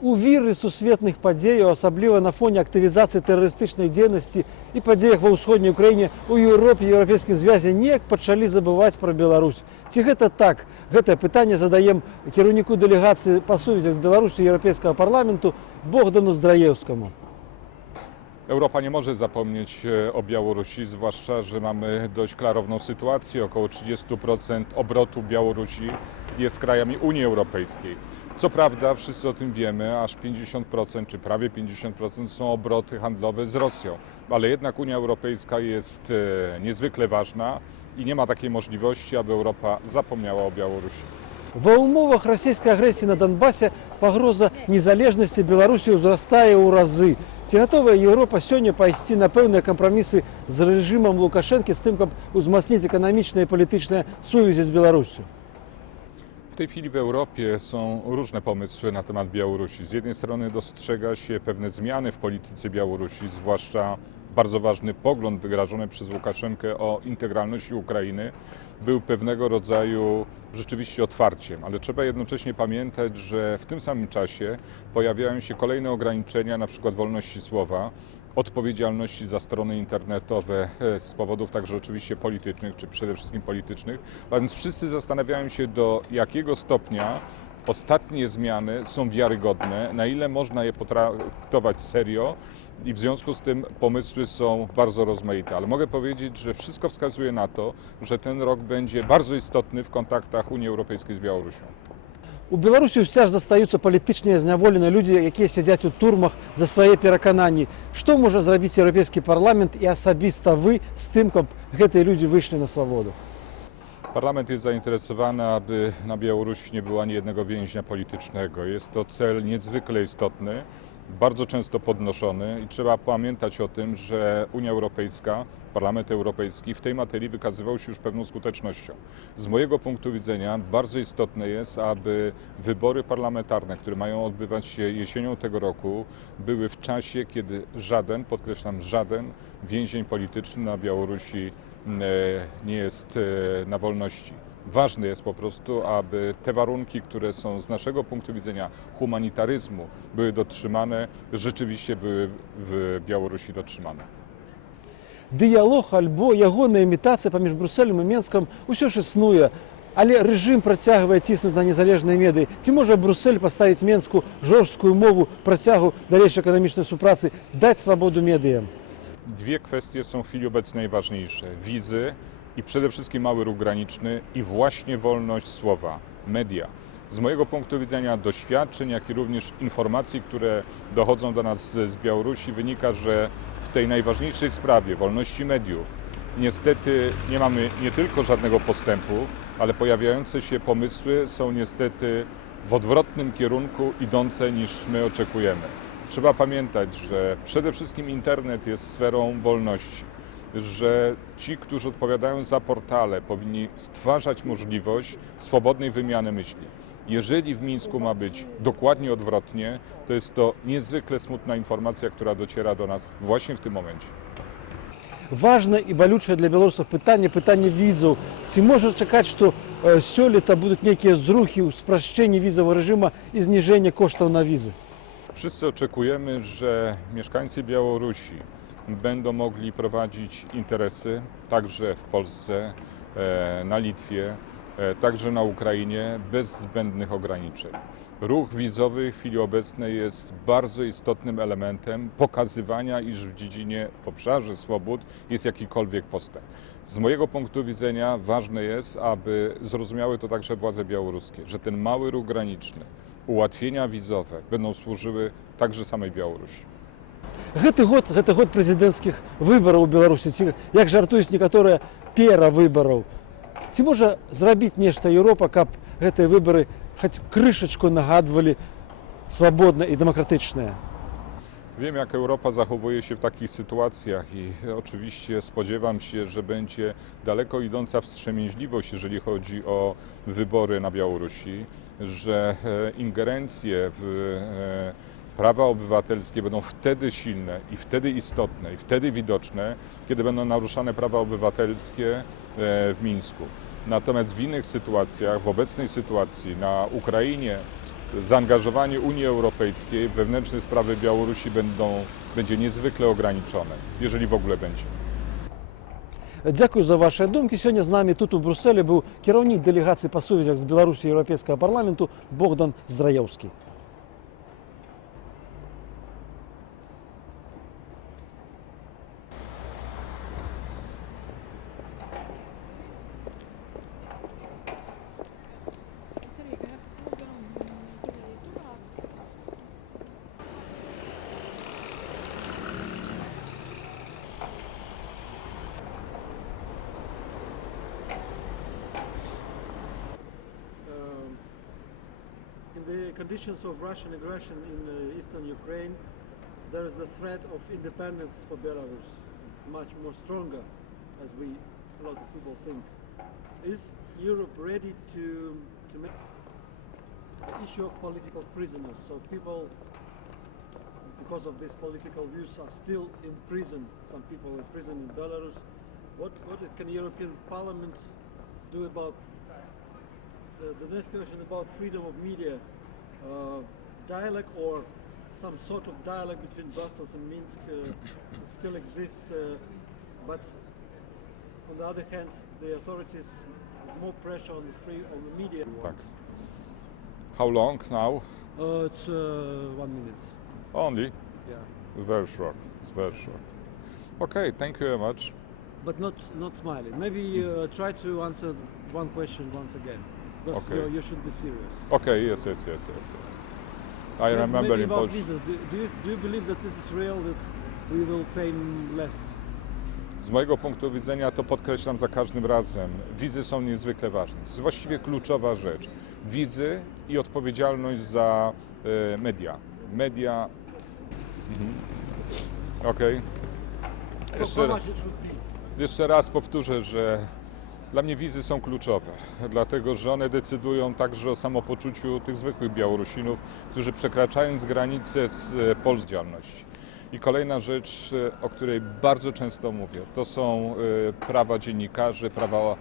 У віры сусветных падзеяў, асабліва на фоне актывізацыі тэрарыстычнай дзейнасці і падзеях ва ўсходняй Украіне, у Еўропе і Еўрапейскім звязе неяк пачалі забываць пра Беларусь. Ці гэта так? Гэтае пытанне задаем кіраўніку дэлегацыі па сувязях з Беларусю Еўрапейскага парламенту Богдану Здраевскому. Europa nie może zapomnieć o Białorusi, zwłaszcza, że mamy dość klarowną sytuację. Około 30% obrotu Białorusi jest krajami Unii Europejskiej. Co prawda, wszyscy o tym wiemy, aż 50% czy prawie 50% są obroty handlowe z Rosją, ale jednak Unia Europejska jest niezwykle ważna i nie ma takiej możliwości, aby Europa zapomniała o Białorusi. Ва ўмовах расійскай агрэсіі на Донбасе пагроза незалежнасці Беларусі ўзрастае ў разы. Ці гатовая Еўропа сёння пайсці на пэўныя кампрамісы з рэжымам Лукашэнкі з тым, каб узмацніць эканамічныя і палітычныя сувязі з Беларуссю? W tej chwili w Europie są różne pomysły na temat Białorusi. Z jednej strony dostrzega się pewne zmiany w polityce Białorusi, zwłaszcza bardzo ważny pogląd wyrażony przez Łukaszenkę o integralności Ukrainy był pewnego rodzaju rzeczywiście otwarciem, ale trzeba jednocześnie pamiętać, że w tym samym czasie pojawiają się kolejne ograniczenia, na przykład wolności słowa, odpowiedzialności za strony internetowe z powodów także oczywiście politycznych, czy przede wszystkim politycznych, a więc wszyscy zastanawiają się, do jakiego stopnia ostatnie zmiany są wiarygodne, na ile można je potraktować serio i w związku z tym pomysły są bardzo rozmaite. Ale mogę powiedzieć, że wszystko wskazuje na to, że ten rok będzie bardzo istotny w kontaktach Unii Europejskiej z Białorusią. У Беларусі ўсё ж застаюцца палітычныя зняволеныя людзі, якія сядзяць у турмах за свае перакананні. Што можа зрабіць Еўрапейскі парламент і асабіста вы з тым, каб гэтыя людзі выйшлі на свабоду? Parlament jest zainteresowany, aby na Białorusi nie było ani jednego więźnia politycznego. Jest to cel niezwykle istotny, bardzo często podnoszony i trzeba pamiętać o tym, że Unia Europejska, Parlament Europejski w tej materii wykazywał się już pewną skutecznością. Z mojego punktu widzenia bardzo istotne jest, aby wybory parlamentarne, które mają odbywać się jesienią tego roku, były w czasie, kiedy żaden, podkreślam żaden więzień polityczny na Białorusi nie jest na wolności. Ważne jest po prostu, aby te warunki, które są z naszego punktu widzenia humanitaryzmu, były dotrzymane, rzeczywiście były w Białorusi dotrzymane. Дыялог альбо ягоная імітацыя паміж Брусэлем і Менскам усё ж існуе, але рэжым працягвае ціснуць на незалежныя медыі. Ці можа Брусэль паставіць Менску жорсткую мову працягу далейшай эканамічнай супрацы, даць свабоду медыям? Dwie kwestie są w chwili obecnej najważniejsze. Wizy i przede wszystkim mały ruch graniczny i właśnie wolność słowa, media. Z mojego punktu widzenia doświadczeń, jak i również informacji, które dochodzą do nas z Białorusi, wynika, że w tej najważniejszej sprawie wolności mediów niestety nie mamy nie tylko żadnego postępu, ale pojawiające się pomysły są niestety w odwrotnym kierunku idące niż my oczekujemy. Trzeba pamiętać, że przede wszystkim internet jest sferą wolności, że ci, którzy odpowiadają za portale, powinni stwarzać możliwość swobodnej wymiany myśli. Jeżeli w Mińsku ma być dokładnie odwrotnie, to jest to niezwykle smutna informacja, która dociera do nas właśnie w tym momencie. Важнае і балючае для беларусаў пытанне візаў. Ці можа чакаць, што сёлета будуць нейкія зрухі ў спрашчэнні візавага рэжыма і зніжэння коштаў на візы? Wszyscy oczekujemy, że mieszkańcy Białorusi będą mogli prowadzić interesy także w Polsce, na Litwie, także na Ukrainie bez zbędnych ograniczeń. Ruch wizowy w chwili obecnej jest bardzo istotnym elementem pokazywania, iż w dziedzinie, w obszarze swobód jest jakikolwiek postęp. Z mojego punktu widzenia ważne jest, aby zrozumiały to także władze białoruskie, że ten mały ruch graniczny, ułatwienia wizowe będą służyły także samej Białorusi. Гэты год прэзідэнцкіх выбараў у Беларусі, ці, як жартуюць некаторыя, перавыбараў. Ці можа зрабіць нешта Еўропа, каб гэтыя выбары хоць крышачку нагадвалі свабодныя і дэмакратычныя? Wiem, jak Europa zachowuje się w takich sytuacjach i oczywiście spodziewam się, że będzie daleko idąca wstrzemięźliwość, jeżeli chodzi o wybory na Białorusi, że ingerencje w prawa obywatelskie będą wtedy silne i wtedy istotne i wtedy widoczne, kiedy będą naruszane prawa obywatelskie w Mińsku. Natomiast w innych sytuacjach, w obecnej sytuacji na Ukrainie, zaangażowanie Unii Europejskiej w wewnętrzne sprawy Białorusi będzie niezwykle ograniczone, jeżeli w ogóle będzie. Дякую за ваші думки. Сьогодні з нами тут у Брюсселі був керівник делегації по сувязях з Білорусі Європейського парламенту Богдан Здраєвський. In the conditions of Russian aggression in eastern Ukraine, there is the threat of independence for Belarus. It's much more stronger, as a lot of people think. Is Europe ready to make the issue of political prisoners? So people, because of these political views, are still in prison. Some people are in prison in Belarus. What can European Parliament do about the next question about freedom of media, dialogue or some sort of dialogue between Brussels and Minsk still exists, but on the other hand, the authorities have more pressure on the media. Tak. How long now? It's 1 minute. Only? Yeah, It's very short. It's very short. Okay, thank you very much. but not smiling. Maybe try to answer one question once again. Because Okay. you should be serious. Okay, yes. I remember Maybe in about Polish. visas. Do you believe that this is real? That we will pay less? Z mojego punktu widzenia, to podkreślam za każdym razem, wizy są niezwykle ważne. To jest właściwie kluczowa rzecz. Wizy i odpowiedzialność za media. Media. Okej. So Jeszcze how raz. much it should be? Jeszcze raz powtórzę, że dla mnie wizy są kluczowe, dlatego że one decydują także o samopoczuciu tych zwykłych Białorusinów, którzy przekraczając granicę z Polski działalności. I kolejna rzecz, o której bardzo często mówię, to są prawa dziennikarzy, prawa